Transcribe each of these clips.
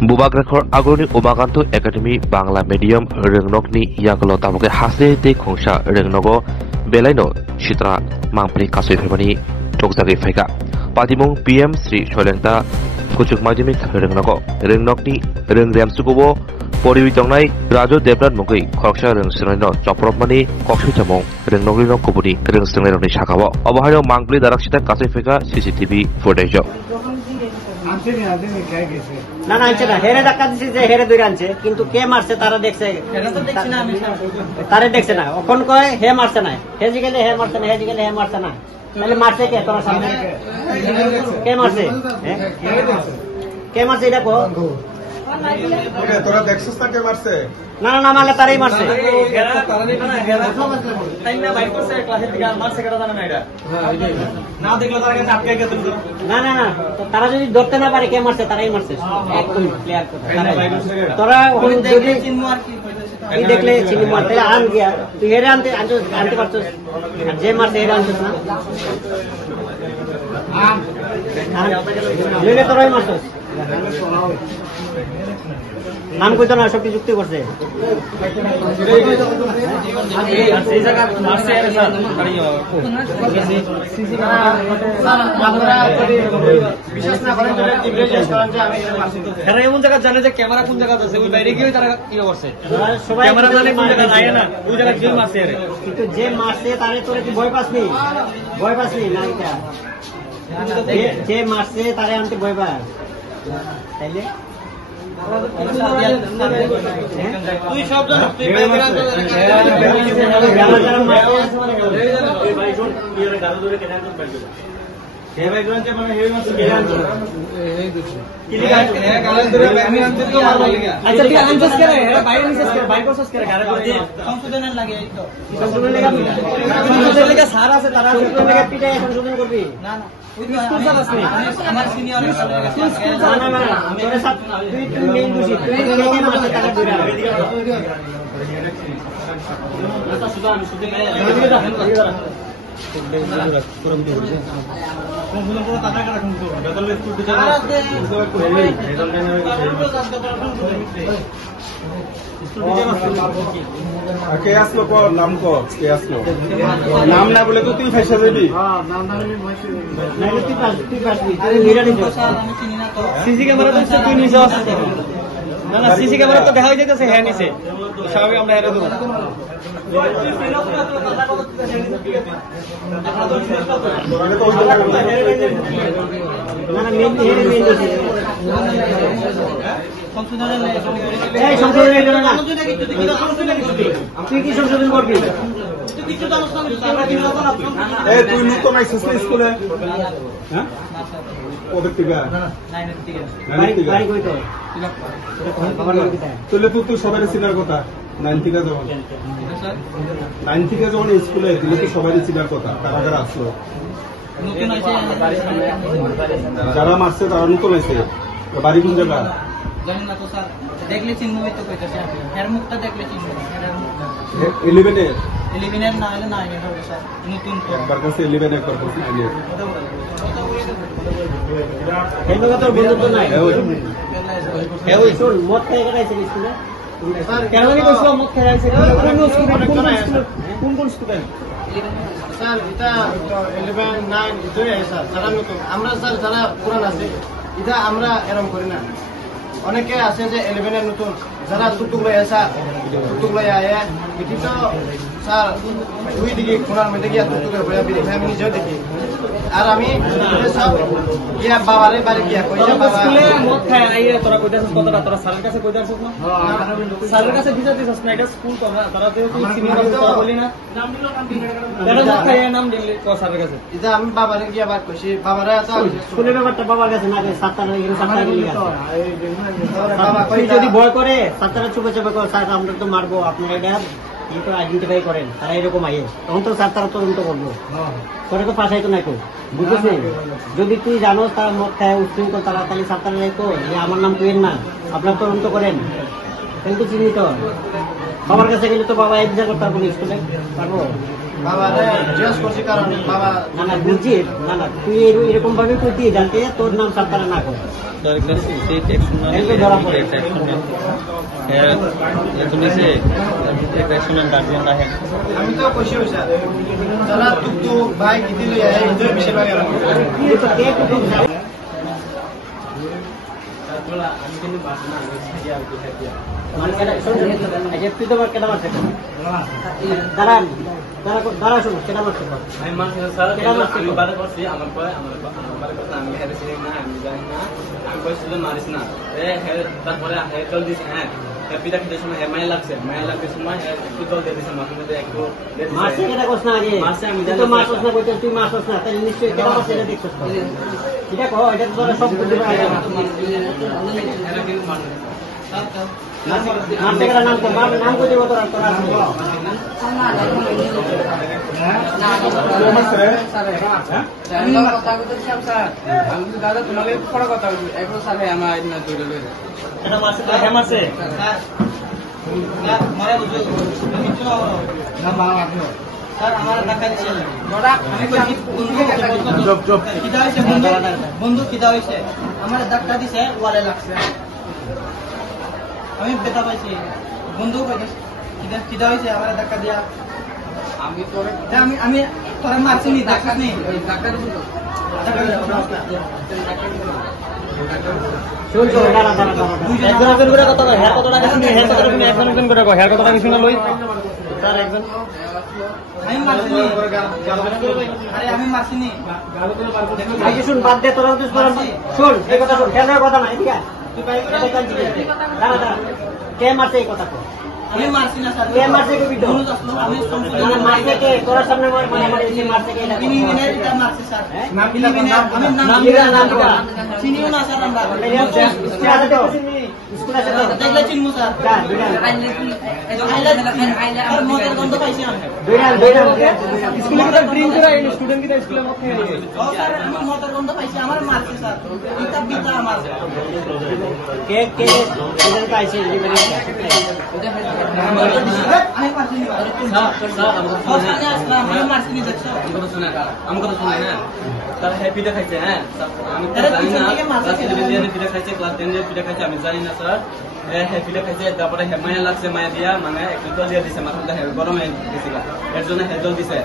Bubagrakhor Agoni Umaganto Academy Bangla Medium Rengnokni Yakalo Taboke Hase de Kongsha Rengnogo Belaino Shitra Mangpri Kasoi Femani Tokzagi Feka Patimong PM Sri Sholenta Kuchuk Madimik Rengnogo Rengnokni Rengrem Sukubo Poriwitongnai Rajo Debran Mugi Koksha Rengsreno Chopropmani Kokshu Chamong Rengnogino Kubuni Rengsreno Shakawa Obahayo Mangpri Darakshita Kasoi Feka CCTV footage না না আনছে না হেরে ধাক্কা দিচ্ছে যে হেরে দূরে আনছে কিন্তু কে মারছে তারা দেখছে তারা দেখছে না এখন কয় হে মারছে না হেজি গেলে হে মারছে না হেজি গেলে হে মারছে না তাহলে মারছে কে তোমার সামনে কে মারছে কে মারছে এটা কো তোরা দেখছিস না কে মারছে না না না মারলে তারাই মারছে না না না তারা যদি ধরতে না পারে কে মারছে তারাই মারছে একদম ক্লিয়ার কথা তোরা যদি দেখলে চিনি মারতে আন গিয়া তুই হেরে আনতে পারছিস আর যে মারছে হেরে আনছিস না তোরাই মারছিস নাম কইতো না সব যুক্তি করছে এমন জায়গা জানে যে ক্যামেরা কোন জায়গা আছে ওই বাইরে গিয়ে তারা কি করছে ক্যামেরা জানে কোন জায়গা যায় না ওই জায়গা গিয়ে মারছে কিন্তু যে মারছে তারে তোরা কি ভয় পাসনি না এটা যে মারছে তারে আনতে ভয় পাস তাইলে তুই সব জানিস তুই সার আছে তারা সংশোধন করবি না আমার সিনিয়র কে আসলো নাম কে আসলো নাম না বলে তো তুই ফাইসা যাবি সিসি ক্যামেরা তো তুই নিজে আসছিস না না সিসি ক্যামেরা তো দেখা হয়ে যেতেছে হ্যাঁ নিচে স্বাভাবিক আমরা হেরে দেবো তুই কি সংশোধন করবি তুই নতুন আইসিস না স্কুলে হ্যাঁ তুই সবাই চিনার কথা 9 থেকে যখন স্কুলে দিলে তো সবাই চিনার কথা কারা কারা আসলো যারা মারছে তারা নতুন আছে বাড়ি কোন জায়গা জানি না তো স্যার দেখলে চিনবই তো কইতাছে এর মুখটা দেখলে চিনবো 11 না হলে 9 এর হবে স্যার নতুন তো একবার কাছে 11 একবার কাছে 9 এই লোক তো বন্ধুত্ব নাই ওই শুন মদ খেয়ে গেছে স্কুলে স্যার কেন কইছো মদ খেয়ে গেছে কোন স্টুডেন্ট স্যার এটা 11 9 দুই স্যার যারা নতুন আমরা স্যার যারা পুরান আছে এটা আমরা এরকম করি না অনেকে আছে যে 11 এর নতুন যারা টুকটুক লয়ে আসা টুকটুক লয়ে আয় এটি তো স্যার দুই দিকে কোনার মধ্যে গিয়া টুকটুকের বইয়া বিড়ি আমি নিজেও দেখি আর আমি সব গিয়া বাবারে বাড়ি গিয়া কইয়া বাবা স্কুলে মদ খায় আইয়া তোরা কইতাছিস কথাটা তোরা স্যারের কাছে কইতাছিস না স্যারের কাছে দিতে দিছিস না এটা স্কুল তো তারা তো চিনি কথা বলি না তারা মদ খায় নাম দিলে তো স্যারের কাছে এটা আমি বাবারে গিয়া বাত কইছি বাবারে আছে স্কুলের ব্যাপারটা বাবার কাছে না সাতটা গেলে বাবা কই যদি ভয় করে সাতটা চুপে চুপে করে স্যার আমরা তো মারবো আপনারা এটা তো আইডেন্টিফাই করেন তারা এরকম আইয়ে তখন তো স্যার তারা তদন্ত করবো তোরা তো পাশাই তো নাই তো বুঝেছি যদি তুই জানো তারা মদ খায় উচ্ছৃঙ্খল তারা তাহলে স্যার তারা রাখো যে আমার নাম তুই না আপনার তদন্ত করেন তাহলে তো চিহ্নিত বাবার কাছে গেলে তো বাবা এক জায়গা করতে পারবো স্কুলে পারবো বাবা জিজ্ঞেস করছি কারণ বাবা না না বুঝছি, না না তুই এরকম ভাবে করতি যাতে তোর নাম সাবতারা না করে। ধরা পড়ে আমি তো খুশি হয়েছি যারা টুকটু ভাই গিদি লই আয় এদের বেশিরভাগ এরকম কিন্তু কে কুটুম মানে তুই তোমার কেনা মারছে দাঁড়ান দাঁড়া শোনো কেনা মারছে তারপরে পিঠা খেতে সময় মায়ের লাগছে সময় একটু জল দিয়ে দিচ্ছে মাছের মধ্যে একটু মারছে কেনা করছ না আগে মারছে আমি তুই তো মারছস না কইতে তুই মারছস না তাহলে নিশ্চয়ই কেনা মারছে এটা দেখছস তো এটা কহ এটা তো তোরা সব বুঝতে পারে মারছে কেনা নাম কর নাম কইতে বল তোরা তোরা দাদা তোমাকে বড় কথা এখন স্যার আমার আইডিয়া তৈরি হয়ে এটা মারছে তো হ্যাঁ মারছে মারা বুঝো না বাবা আপনি স্যার আমার টাকা দিছেন বন্ধু কিদা হয়েছে আমার ধাক্কা দিছে ওয়ালে লাগছে আমি বেতা পাইছি বন্ধু কিদা হয়েছে আমার ধাক্কা দিয়া আমি তোরে আমি তোরে মারছি নি ধাক্কা নেই ধাক্কা শুন তো দাঁড়া দাঁড়া একজন করে কত হ্যাঁ কত টাকা শুনি হ্যাঁ কত টাকা শুনি একজন করে হ্যাঁ কত টাকা শুনি লই স্যার একজন আমি মারছি নি আরে আমি মারছি নি আগে শুন বাদ দে তোরা তো শোন এই কথা শোন খেলার কথা না ঠিক আছে তুই পাই কথা কান দিবি দাঁড়া দাঁড়া কে মারছে এই কথা কর আমি মারছি না স্যার কে মারছে কবি তো আমি মানে মারছে কে তোরা সামনে মানে আমার এসে মারছে কে তিনি এটা মারছে স্যার নাম কি আমি নাম চিনিও না স্যার আমরা স্কুল আছে তো দেখলে চিনমু স্যার যা আর মদের গন্ধ পাইছি আমি স্কুলে কি ড্রিঙ্ক করে স্টুডেন্ট কি স্কুলে মত খেয়ে নিয়ে ও স্যার আমি মদের গন্ধ পাইছি আমার মারছে স্যার বিতা আমার কে কে এদের পাইছে আমি মারছি নি আমি মারছি নি দেখছো আমি কথা শুনে না তার হ্যাপিটা খাইছে হ্যাঁ আমি তো জানি না ক্লাস 11 পিঠা খাইছে ক্লাস 10 পিঠা খাইছে আমি জানি না স্যার হ্যাপিটা খাইছে তারপরে মায়া লাগছে মায়া দিয়া মানে একটু জল দিয়ে দিছে মাথাটা গরম হয়ে গেছিল এর জন্য জল দিছে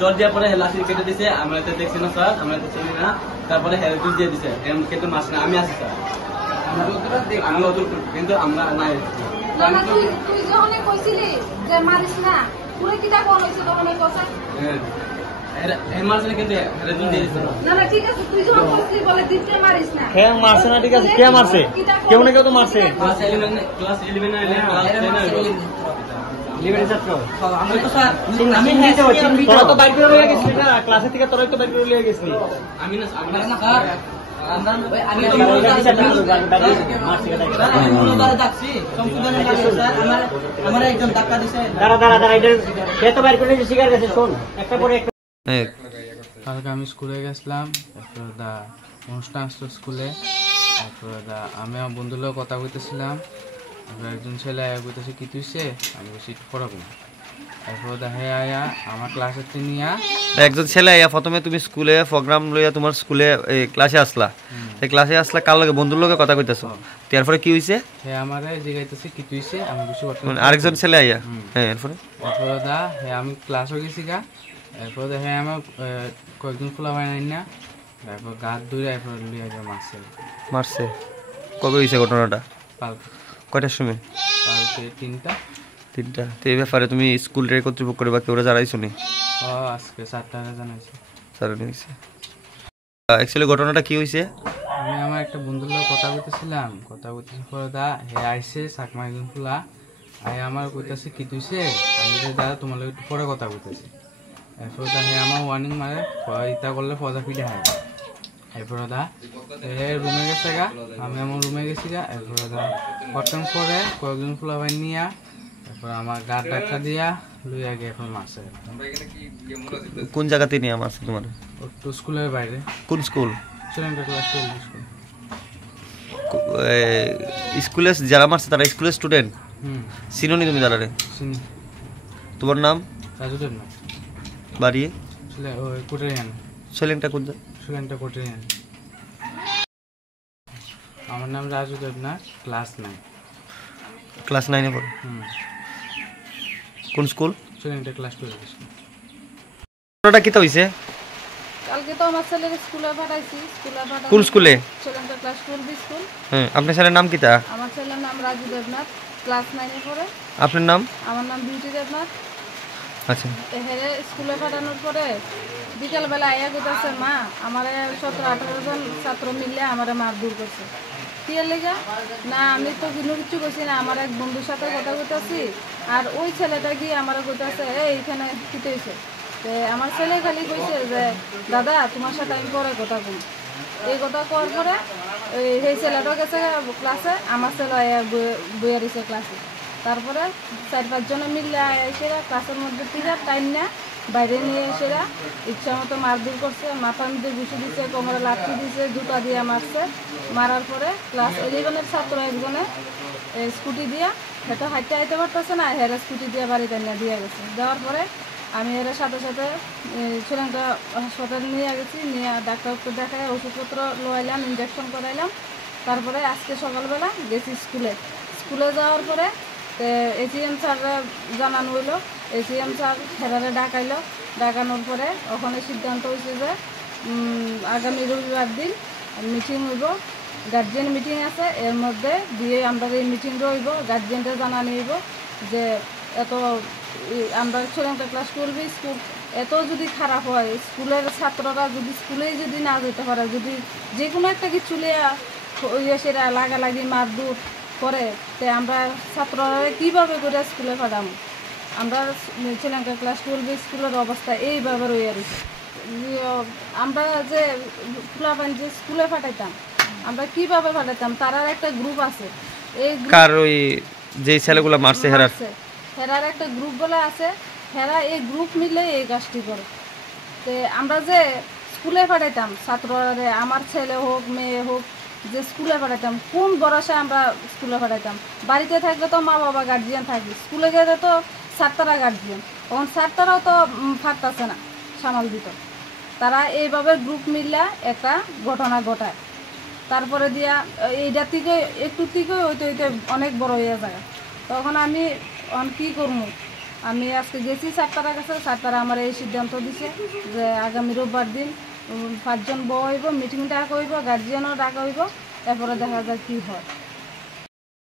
জল দেওয়ার পরে লাঠি কেটে দিছে আমরা তো দেখছি না স্যার আমরা তো চিনি না তারপরে জুস দিয়ে দিছে কিন্তু মাছ না আমি আছি স্যার আমি কিন্তু আমরা নাই তুই যখন কইছিলি যে মারিস না পুরো কিটা কোন হইছে তখন এই কথা মারছে কিন্তু রেজুল দিয়ে দিছে না না ঠিক আছে তুই যখন কইছিলি বলে দিতে মারিস না কে মারছে না ঠিক আছে কে মারছে কেউ না কেউ তো মারছে ক্লাস 11 ক্লাস 10 লিবারেল ছাত্র আমি তো স্যার আমি তোরা তো বাইক করে লয়ে গেছিস না ক্লাসে থেকে তোরা তো বাইক করে লয়ে গেছিস আমি না না স্যার আমি তো ডাকছি সংশোধনের লাগে স্যার আমার একজন ধাক্কা দিছে দাঁড়া দাঁড়া দাঁড়া এটা সে তো বাইর করে শিকার গেছে শোন একটা পরে একটা কালকে আমি স্কুলে গেছিলাম তারপর অনুষ্ঠান আসলো স্কুলে তারপর আমি আমার বন্ধুর লোক কথা বলতেছিলাম তারপর একজন ছেলে আয়া বলতেছে কি তুইছে আমি বলছি পড়াবো তারপর দেখা আয়া আমার ক্লাসের নিয়ে একজন ছেলে আয়া প্রথমে তুমি স্কুলে প্রোগ্রাম লইয়া তোমার স্কুলে ক্লাসে আসলা এই ক্লাসে আসলা কার লগে বন্ধুর লগে কথা কইতেছো তারপরে কি হইছে হে আমারে জিগাইতেছে কি তুইছে আমি বলছি মানে আরেকজন ছেলে আয়া হ্যাঁ এরপরে তারপর হে আমি ক্লাসও গেছি গা এরপর হে আমার কয়েকজন খোলা হয় নাই না তারপর গাছ ধরে এরপর লিয়ে গিয়ে মারছে কবে হইছে ঘটনাটা কালকে কয়টার সময় কালকে 3টা তো এই ব্যাপারে তুমি স্কুলের কর্তৃপক্ষ বা কেউ জানাইছো নি আজকে 7টা জানাইছি স্যার নিছে অ্যাকচুয়ালি ঘটনাটা কি হইছে আমি আমার একটা বন্ধুর লোক কথা বলতেছিলাম পরে হে আইসে চাকমা একজন খোলা আই আমার কইতাছে কি তুইছে আমি যে দাদা তোমার লোক একটু পরে কথা বলতেছি এরপর হে আমার ওয়ার্নিং মারে ইতা করলে ফজা পিঠে হয় এরপর রুমে গেছে গা আমি আমার রুমে গেছি গা এরপর কটন করে কয়েকজন খোলা ভাই নিয়া এরপর আমার গা ডাক্তার দিয়া লইয়া গিয়ে এখন মাসে কোন জায়গাতে নিয়ে মারছে তোমার একটু স্কুলের বাইরে কোন স্কুল ক্লাস 12 স্কুল স্কুলে যারা মারছে তারা স্কুলের স্টুডেন্ট চিনোনি তুমি দাঁড়ারে চিনি তোমার নাম রাজুদের না বাড়ি ওই কোটারিয়ান সেলিংটা কোন সুরেনটা কোটারিয়ান। আমার নাম রাজু দেবনাথ, ক্লাস 9। ক্লাস 9-এ পড়ো? কোন স্কুল? সুরেনটা class 12 school. ওটা কিতা হইছে? কালকে তো আমার ছেলের স্কুলে পাঠাইছি, কোন স্কুলে? সুরেনটা ক্লাস 12 স্কুল। হ্যাঁ, আপনার ছেলের নাম কিতা? আমার ছেলের নাম রাজু দেবনাথ, ক্লাস 9-এ পড়ে। আপনার নাম? আমার নাম বিউটি দেবনাথ। আচ্ছা, হেরে স্কুলে পাঠানোর পরে বিকালবেলা আইয়া কইতাছে, মা আমার 17-18 জন ছাত্র মিললে আমার মারধর করছে। কি লেগা? না আমি তো কোনো কিছু কইছি না, আমার এক বন্ধুর সাথে কথা কইতাছি, আর ওই ছেলেটা গিয়ে আমার কইতাছে এইখানে কি হইছে। আমার ছেলে খালি কইছে যে দাদা তোমার সাথে আমি পরে কথা বলি। এই কথা করার পরে সেই ছেলেটা গেছে ক্লাসে, আমার ছেলে বইয়া দিছে ক্লাসে। তারপরে 4-5 জনে মিললে এসেরা ক্লাসের মধ্যে থেকে টাইম না বাইরে নিয়ে এসেরা ইচ্ছা মতো মারধর করছে, মাথার মধ্যে ঘুষি দিচ্ছে, কোমরে লাঠি দিচ্ছে, জুতা দিয়ে মারছে। মারার পরে ক্লাস 11-এর ছাত্র একজনে স্কুটি দিয়া, সেটা হাঁটতে আইতে পারতেছে না, হেরা স্কুটি দিয়ে বাড়িতে নিয়ে দিয়ে গেছে। দেওয়ার পরে আমি এর সাথে সাথে সুরেনটা হাসপাতালে নিয়ে গেছি, নিয়ে ডাক্তারকে দেখায় ওষুধপত্র লোয়াইলাম, ইঞ্জেকশন করাইলাম। তারপরে আজকে সকালবেলা গেছি স্কুলে যাওয়ার পরে এসিএম স্যাররা জানানো হইলো। এসিএম স্যার হেরারে ডাকানোর পরে ওখানে সিদ্ধান্ত হয়েছে যে আগামী রবিবার দিন মিটিং হইব, গার্জিয়ান মিটিং আছে, এর মধ্যে দিয়ে আমরা এই মিটিং রইব, গার্জিয়ানটা জানানো হইব যে এত আমরা সুরেনটা ক্লাস 12 স্কুল এত যদি খারাপ হয়, স্কুলের ছাত্ররা যদি স্কুলেই যদি না যেতে পারে, যদি যে কোনো একটা কিছু সেটা লাগালাগি মারধর করে, তো আমরা ছাত্ররা কীভাবে করে স্কুলে পাঠাবো? আমরা শ্রীলঙ্কা ক্লাস 12 স্কুলের অবস্থা এইভাবে রয়ে রয়েছে। আমরা যে ফুলাপান যে স্কুলে পাঠাইতাম, আমরা কিভাবে পাঠাইতাম? তারার একটা গ্রুপ আছে, এই কার ওই যে ছেলেগুলো মারছে হেরার একটা গ্রুপ বলে আছে, হেরা এই গ্রুপ মিলে এই কাজটি করে। তো আমরা যে স্কুলে পাঠাইতাম ছাত্ররা, আমার ছেলে হোক মেয়ে হোক, যে স্কুলে পাঠাইতাম কোন ভরসা আমরা স্কুলে পাঠাইতাম? বাড়িতে থাকলে তো মা বাবা গার্জিয়ান থাকি, স্কুলে গেলে তো ছাত্ররা গার্জিয়ান, তখন ছাত্ররাও তো পারতেছে না সামাল দিত। তারা এইভাবে গ্রুপ মিললে একটা ঘটনা ঘটায়, তারপরে দিয়া এইটা থেকে একটু থেকে হইতে অনেক বড় হয়ে যায়। তখন আমি কী করবো? আমি আজকে গেছি ছাত্ররা কাছে, ছাত্ররা আমার এই সিদ্ধান্ত দিছে যে আগামী রোববার দিন 5 জন বউ হইব, মিটিং ডাকা হইব, গার্জিয়ানও ডাকা হইব, এরপরে দেখা যায় কী হয়।